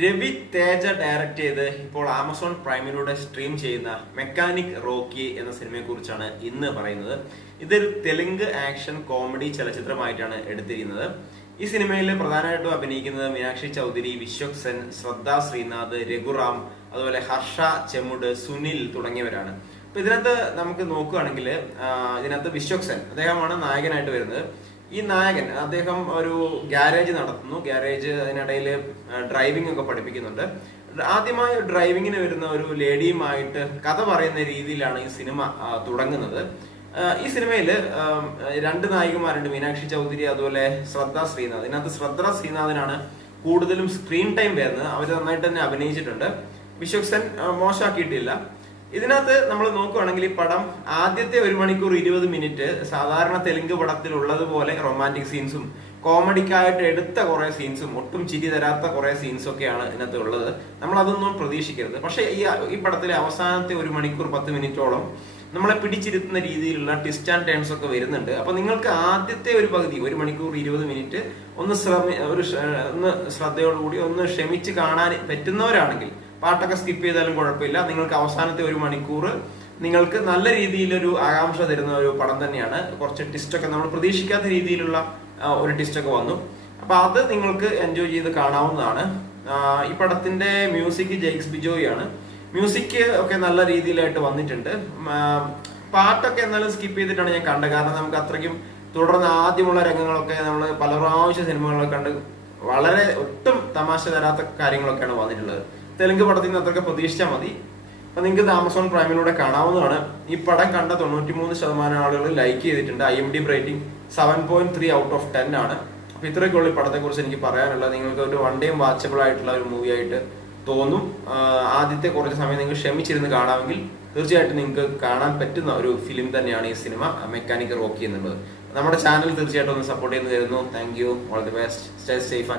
Ravi Teja direct ചെയ്ത് ഇപ്പോൾ Amazon പ്രൈമിലൂടെ stream ചെയ്യുന്ന മെക്കാനിക് റോക്കി എന്ന സിനിമയെ കുറിച്ചാണ് ഇന്ന് പറയുന്നത്. ഇതൊരു തെലുങ്ക് ആക്ഷൻ കോമഡി ചലച്ചിത്രമായിട്ടാണ് എടുത്തിരിക്കുന്നത്. ഈ സിനിമയിൽ പ്രധാനമായിട്ടും അഭിനയിക്കുന്നത് മീനാക്ഷി ചൗധരി, വിശ്വക് സെൻ, ശ്രദ്ധ ശ്രീനാഥ്, രഘുറാം, അതുപോലെ ഹർഷ ചെമുഡ്, സുനിൽ തുടങ്ങിയവരാണ്. അപ്പൊ ഇതിനകത്ത് നമുക്ക് നോക്കുകയാണെങ്കിൽ ഇതിനകത്ത് വിശ്വക് സെൻ അദ്ദേഹമാണ് നായകനായിട്ട് വരുന്നത്. ഈ നായകൻ അദ്ദേഹം ഒരു ഗ്യാരേജ് നടത്തുന്നു. ഗ്യാരേജ് അതിനിടയിൽ ഡ്രൈവിംഗ് ഒക്കെ പഠിപ്പിക്കുന്നുണ്ട്. ആദ്യമായി ഡ്രൈവിങ്ങിന് വരുന്ന ഒരു ലേഡിയുമായിട്ട് കഥ പറയുന്ന രീതിയിലാണ് ഈ സിനിമ തുടങ്ങുന്നത്. ഈ സിനിമയിൽ രണ്ട് നായികമാരുണ്ട്, മീനാക്ഷി ചൗധരി അതുപോലെ ശ്രദ്ധ ശ്രീനാഥ്. ഇതിനകത്ത് ശ്രദ്ധ ശ്രീനാഥിനാണ് കൂടുതലും സ്ക്രീൻ ടൈം വരുന്നത്. അവർ നന്നായിട്ട് തന്നെ അഭിനയിച്ചിട്ടുണ്ട്. വിശ്വക് സെൻ മോശമാക്കിയിട്ടില്ല. ഇതിനകത്ത് നമ്മൾ നോക്കുകയാണെങ്കിൽ ഈ പടം ആദ്യത്തെ 1 മണിക്കൂർ 20 മിനിറ്റ് സാധാരണ തെലുങ്ക് പടത്തിൽ ഉള്ളതുപോലെ റൊമാൻറ്റിക് സീൻസും കോമഡിക്കായിട്ട് എടുത്ത കുറെ സീൻസും ഒട്ടും ചിരി തരാത്ത കുറെ സീൻസും ഒക്കെയാണ് ഇതിനകത്ത് ഉള്ളത്. നമ്മൾ അതൊന്നും പ്രതീക്ഷിക്കരുത്. പക്ഷെ ഈ പടത്തിലെ അവസാനത്തെ 1 മണിക്കൂർ 10 മിനിറ്റോളം നമ്മളെ പിടിച്ചിരുത്തുന്ന രീതിയിലുള്ള ട്വിസ്റ്റ് ആൻഡ് ടേൺസ് ഒക്കെ വരുന്നുണ്ട്. അപ്പൊ നിങ്ങൾക്ക് ആദ്യത്തെ ഒരു പകുതി 1 മണിക്കൂർ 20 മിനിറ്റ് ഒന്ന് ശ്രദ്ധയോടുകൂടി ഒന്ന് ക്ഷമിച്ച് കാണാൻ പറ്റുന്നവരാണെങ്കിൽ പാട്ടൊക്കെ സ്കിപ്പ് ചെയ്താലും കുഴപ്പമില്ല. നിങ്ങൾക്ക് അവസാനത്തെ 1 മണിക്കൂർ നിങ്ങൾക്ക് നല്ല രീതിയിലൊരു ആകാംക്ഷ തരുന്ന ഒരു പടം തന്നെയാണ്. കുറച്ച് ട്വിസ്റ്റൊക്കെ നമ്മൾ പ്രതീക്ഷിക്കാത്ത രീതിയിലുള്ള ഒരു ട്വിസ്റ്റൊക്കെ വന്നു. അപ്പൊ അത് നിങ്ങൾക്ക് എൻജോയ് ചെയ്ത് കാണാവുന്നതാണ്. ഈ പടത്തിന്റെ മ്യൂസിക് ജെയ്ക്സ് ബിജോയ് ആണ്. മ്യൂസിക് ഒക്കെ നല്ല രീതിയിലായിട്ട് വന്നിട്ടുണ്ട്. പാട്ടൊക്കെ എന്നാലും സ്കിപ്പ് ചെയ്തിട്ടാണ് ഞാൻ കണ്ടത്. കാരണം നമുക്ക് അത്രയ്ക്കും തുടർന്ന് ആദ്യമുള്ള രംഗങ്ങളൊക്കെ നമ്മൾ പല പ്രാവശ്യം സിനിമകളൊക്കെ കണ്ട് വളരെ ഒട്ടും തമാശ തരാത്ത കാര്യങ്ങളൊക്കെയാണ് വന്നിട്ടുള്ളത്. തെലുങ്ക് പടത്തിൽ നിന്ന് അത്രയ്ക്ക് പ്രതീക്ഷിച്ചാൽ മതി. അപ്പൊ നിങ്ങൾക്ക് ആമസോൺ പ്രൈമിലൂടെ കാണാവുന്നതാണ്. ഈ പടം കണ്ട 93% ആളുകൾ ലൈക്ക് ചെയ്തിട്ടുണ്ട്. IMDb റേറ്റിംഗ് 7.3 ഔട്ട് ഓഫ് 10 ആണ്. അപ്പൊ ഇത്രയൊക്കെയുള്ള ഈ പടത്തെ കുറിച്ച് എനിക്ക് പറയാനുള്ളത്. നിങ്ങൾക്ക് ഒരു വൺ ഡേയും വാച്ചബിൾ ആയിട്ടുള്ള ഒരു മൂവി ആയിട്ട് തോന്നും. ആദ്യത്തെ കുറച്ച് സമയം നിങ്ങൾ ക്ഷമിച്ചിരുന്ന് കാണാമെങ്കിൽ തീർച്ചയായിട്ടും നിങ്ങൾക്ക് കാണാൻ പറ്റുന്ന ഒരു ഫിലിം തന്നെയാണ് ഈ സിനിമ മെക്കാനിക് റോക്കി എന്നുള്ളത്. നമ്മുടെ ചാനൽ തീർച്ചയായിട്ടും ഒന്ന് സപ്പോർട്ട് ചെയ്യുന്നു തരുന്നു. Thank you. All the best. Stay safe.